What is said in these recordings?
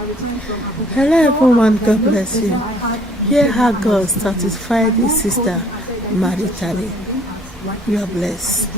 Hello everyone, God bless you. Hear how God satisfied his sister maritally. You are blessed.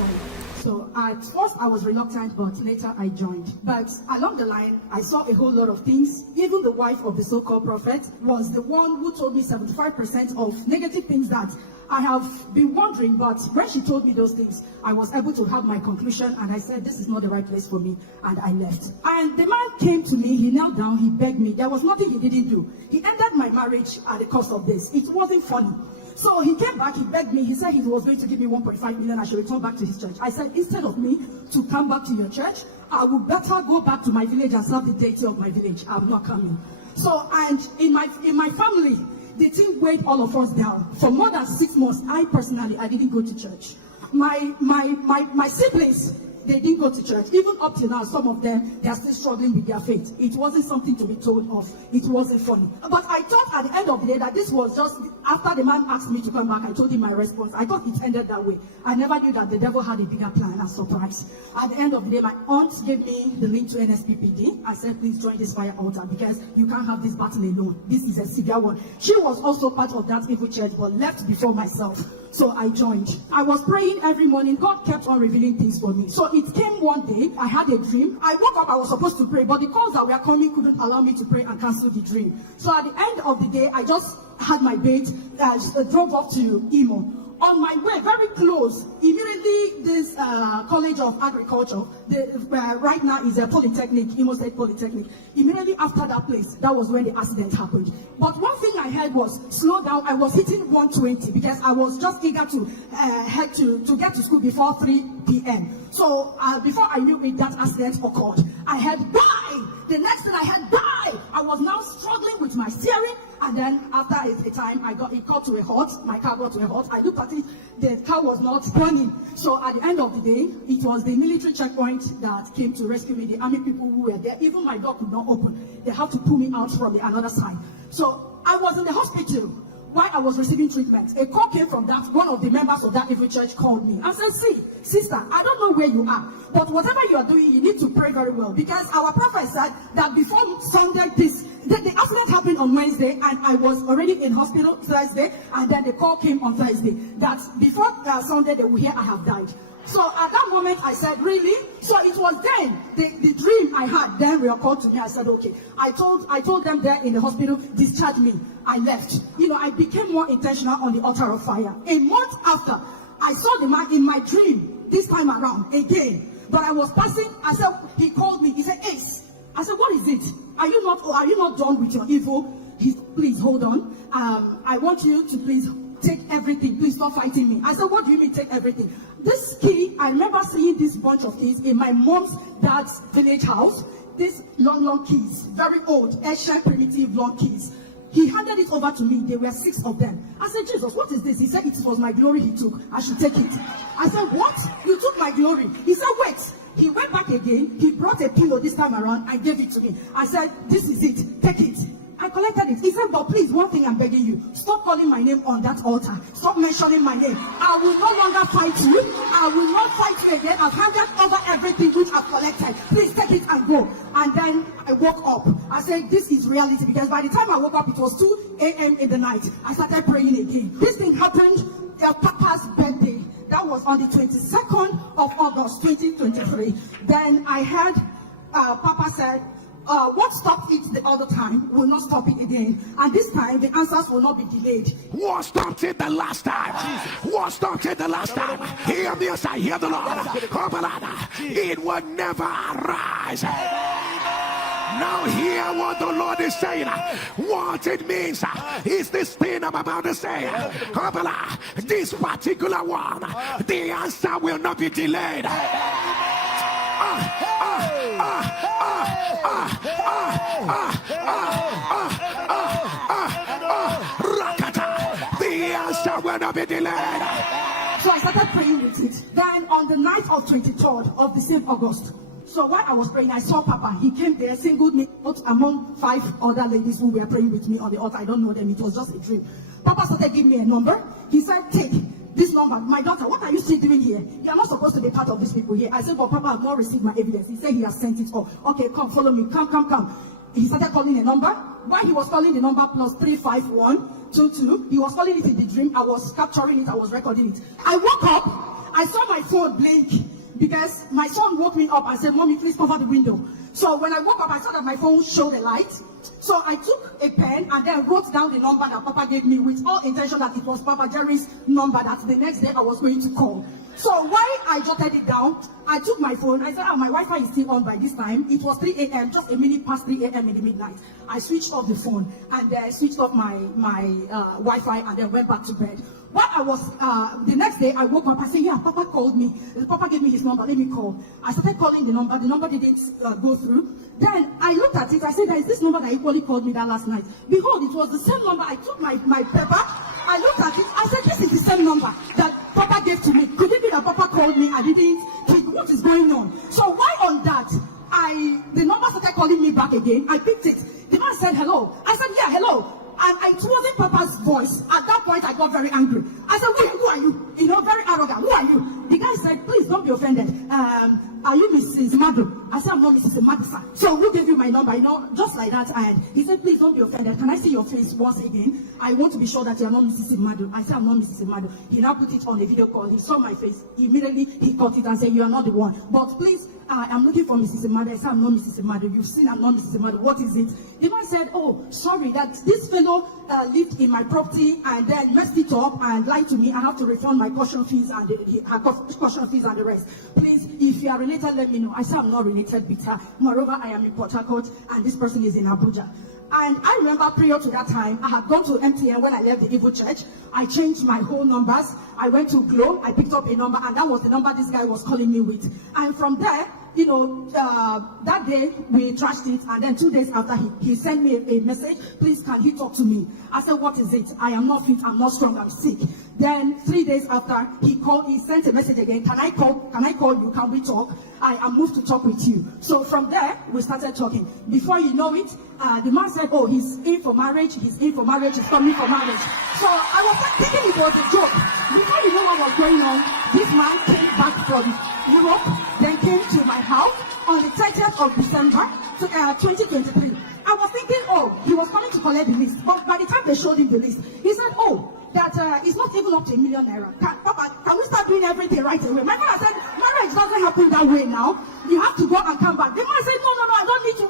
So at first I was reluctant, but later I joined. But along the line, I saw a whole lot of things. Even the wife of the so-called prophet was the one who told me 75% of negative things that I have been wondering. But when she told me those things, I was able to have my conclusion, and I said, this is not the right place for me, and I left. And the man came to me, he knelt down, he begged me. There was nothing he didn't do. He ended my marriage at the cost of this. It wasn't funny. So he came back, he begged me, he said he was going to give me 1.5 million, I should return back to his church. I said, instead of me to come back to your church, I would better go back to my village and serve the deity of my village. I'm not coming. So, and in my family, the thing weighed all of us down. For more than 6 months, I didn't go to church. My siblings, they didn't go to church. Even up till now, some of them, they are still struggling with their faith. It wasn't something to be told of. It wasn't funny. But I thought at the end of the day that this was just, after the man asked me to come back, I told him my response. I thought it ended that way. I never knew that the devil had a bigger plan and surprise. At the end of the day, my aunt gave me the link to NSPPD. I said, please join this fire altar because you can't have this battle alone. This is a severe one. She was also part of that evil church, but left before myself. So I joined. I was praying every morning. God kept on revealing things for me. So it came one day. I had a dream. I woke up. I was supposed to pray, but the calls that were coming couldn't allow me to pray and cancel the dream. So at the end of the day, I just had my bait. I drove off to Imo. On my way, very close, immediately this College of Agriculture, right now is a polytechnic, Imo State Polytechnic. Immediately after that place, that was when the accident happened. But one thing I heard was, slow down. I was hitting 120 because I was just eager to head to get to school before 3 p.m. So before I knew it, that accident occurred. I had die. The next thing I had die. I was now struggling with my steering. And then after a time, it got to a halt. My car got to a halt. I looked at it. The car was not burning. So at the end of the day, it was the military checkpoint that came to rescue me. The army people who were there. Even my door could not open. They had to pull me out from the another side. So I was in the hospital while I was receiving treatment. A call came from that. One of the members of that evil church called me and said, see, sister, I don't know where you are, but whatever you are doing, you need to pray very well, because our prophet said that before Sunday, the accident happened on Wednesday, and I was already in hospital Thursday, and then the call came on Thursday that before Sunday they will hear I have died. So at that moment I said, really? So it was then the dream I had then recalled to me. I said, okay. I told them there in the hospital, discharge me. I left. I became more intentional on the altar of fire. A month after, I saw the man in my dream this time around again. But I was passing. I said, he called me. He said, Ace. I said, what is it? Are you not done with your evil? Please hold on. I want you to please take everything. Please stop fighting me. I said, what do you mean take everything? This key, I remember seeing this bunch of keys in my mom's dad's village house. These long keys, very old, ancient, primitive long keys. He handed it over to me. There were 6 of them. I said, Jesus, what is this? He said, it was my glory he took. I should take it. I said, what? You took my glory? He said, wait. He went back again. He brought a pillow this time around and gave it to me. I said, this is it. Take it. I collected it. He said, but please, one thing I'm begging you, stop calling my name on that altar. Stop mentioning my name. I will no longer fight you. I will not fight you again. I've handed over everything which I've collected. Please take it and go. And then I woke up. I said, this is reality, because by the time I woke up, it was 2 a.m. in the night. I started praying again. This thing happened Papa's birthday. That was on the 22nd of August, 2023. Then I heard Papa said, what stopped it the other time will not stop it again. And this time, the answers will not be delayed. What stopped it the last time? What stopped it the last time? Hear this, I hear the Lord. It will never arise. Now hear what the Lord is saying. What it means is this thing I'm about to say. This particular one, the answer will not be delayed. The answer will not be delayed. So I started praying with it. Then on the night of 23rd of the same August, so while I was praying, I saw Papa. He came there, singled me out among 5 other ladies who were praying with me on the altar. I don't know them. It was just a dream. Papa started giving me a number. He said, take this number. My daughter, what are you still doing here? You are not supposed to be part of these people here. I said, but Papa, I have not received my evidence. He said he has sent it all. Okay, come, follow me. Come. he started calling a number. While he was calling the number plus 35122, he was calling it in the dream. I was capturing it, I was recording it. I woke up, I saw my phone blink because my son woke me up and said, "Mommy, please cover the window." So when I woke up, I saw that my phone showed a light. So I took a pen and then wrote down the number that Papa gave me with all intention that it was Papa Jerry's number that the next day I was going to call. So while I jotted it down, I took my phone. I said, "Oh, my Wi-Fi is still on by this time." It was 3 a.m., just a minute past 3 a.m. in the midnight. I switched off the phone and then I switched off my Wi-Fi and then went back to bed. While I was, the next day I woke up, I said, "Yeah, Papa called me. Papa gave me his number, let me call." I started calling the number didn't go through. Then I looked at it, I said, "There is this number that equally called me that last night." Behold, it was the same number. I took my paper, I looked at it, I said, "This is the same number that Papa gave to me. Could it be that Papa called me? I didn't think, what is going on?" So why on that, the number started calling me back again. I picked it. The man said, "Hello." I said, "Yeah, hello." And it wasn't Papa's voice. At that point, I got very angry. I said, who are you? You know, very arrogant. "Who are you?" The guy said, "Please don't be offended. Are you Mrs. Madu?" I said, "I'm not Mrs. Madu, sir." "So who gave you my number?" You know, just like that. And he said, "Please don't be offended. Can I see your face once again? I want to be sure that you are not Mrs. Madu." I said, "I'm not Mrs. Madu." He now put it on the video call. He saw my face. Immediately, he caught it and said, "You are not the one. But please, I'm looking for Mrs. Madu." I said, "I'm not Mrs. Madu. You've seen I'm not Mrs. Madu. What is it?" The man said, "Oh, sorry, that this fellow lived in my property and then messed it up and lied to me. I have to refund my caution fees and the rest. Please, if you are related, let me know." I said, "I'm not related with her. Moreover, I am in Port Harcourt and this person is in Abuja." And I remember prior to that time, I had gone to MTN when I left the Evil Church. I changed my whole numbers. I went to Glow. I picked up a number, and that was the number this guy was calling me with. And from there, you know, that day we trashed it, and then 2 days after he sent me a message, "Please, can he talk to me?" I said, "What is it?" "I am not fit, I'm not strong, I'm sick." Then 3 days after, he sent a message again, "Can I call you? Can we talk? I am moved to talk with you." So from there, we started talking. Before you know it, the man said, "Oh, he's in for marriage, he's coming for marriage." So I was thinking it was a joke. Before you know what was going on, this man came back from Europe, then came to my house on the 30th of December 2023. I was thinking, oh, he was coming to collect the list. But by the time they showed him the list, he said, "Oh, that it's not even up to ₦1 million. Papa, can we start doing everything right away?" My father said, "Marriage doesn't happen that way now. You have to go and come back." The man said, No, I don't need to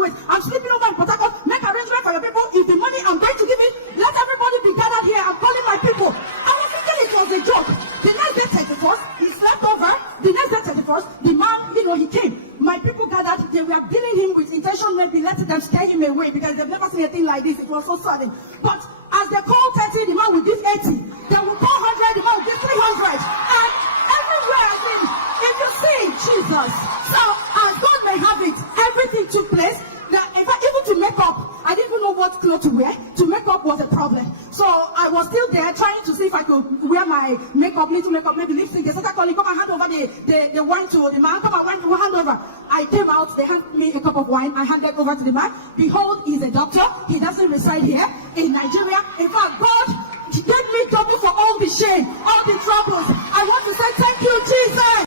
wait. I'm sleeping over in Port Harcourt. Make arrangement for your people. If the money I'm going to give it, let everybody be gathered here. I'm calling my people." I was thinking it was a joke. The next day 31st, he slept over. The next day 31st, the man, he came. My people gathered. They were dealing him with intention, maybe letting them scare him away because they've never seen a thing like this. It was so sudden. But as they call 30, the man will give 80. They will call 100, the man will give 300. And everywhere, I mean, if you see Jesus. So as God may have it, everything took place. In fact, even to make up, I didn't even know what clothes to wear. To make up was a problem. So I was still there trying to see if I could wear my makeup, little makeup, maybe lipstick. They started calling, "Come and hand over the wine to the man. Come and hand over." I came out, they handed me a cup of wine. I handed over to the man. Behold, he's a doctor. He doesn't reside here in Nigeria. In fact, God gave me double for all the shame, all the troubles. I want to say thank you, Jesus.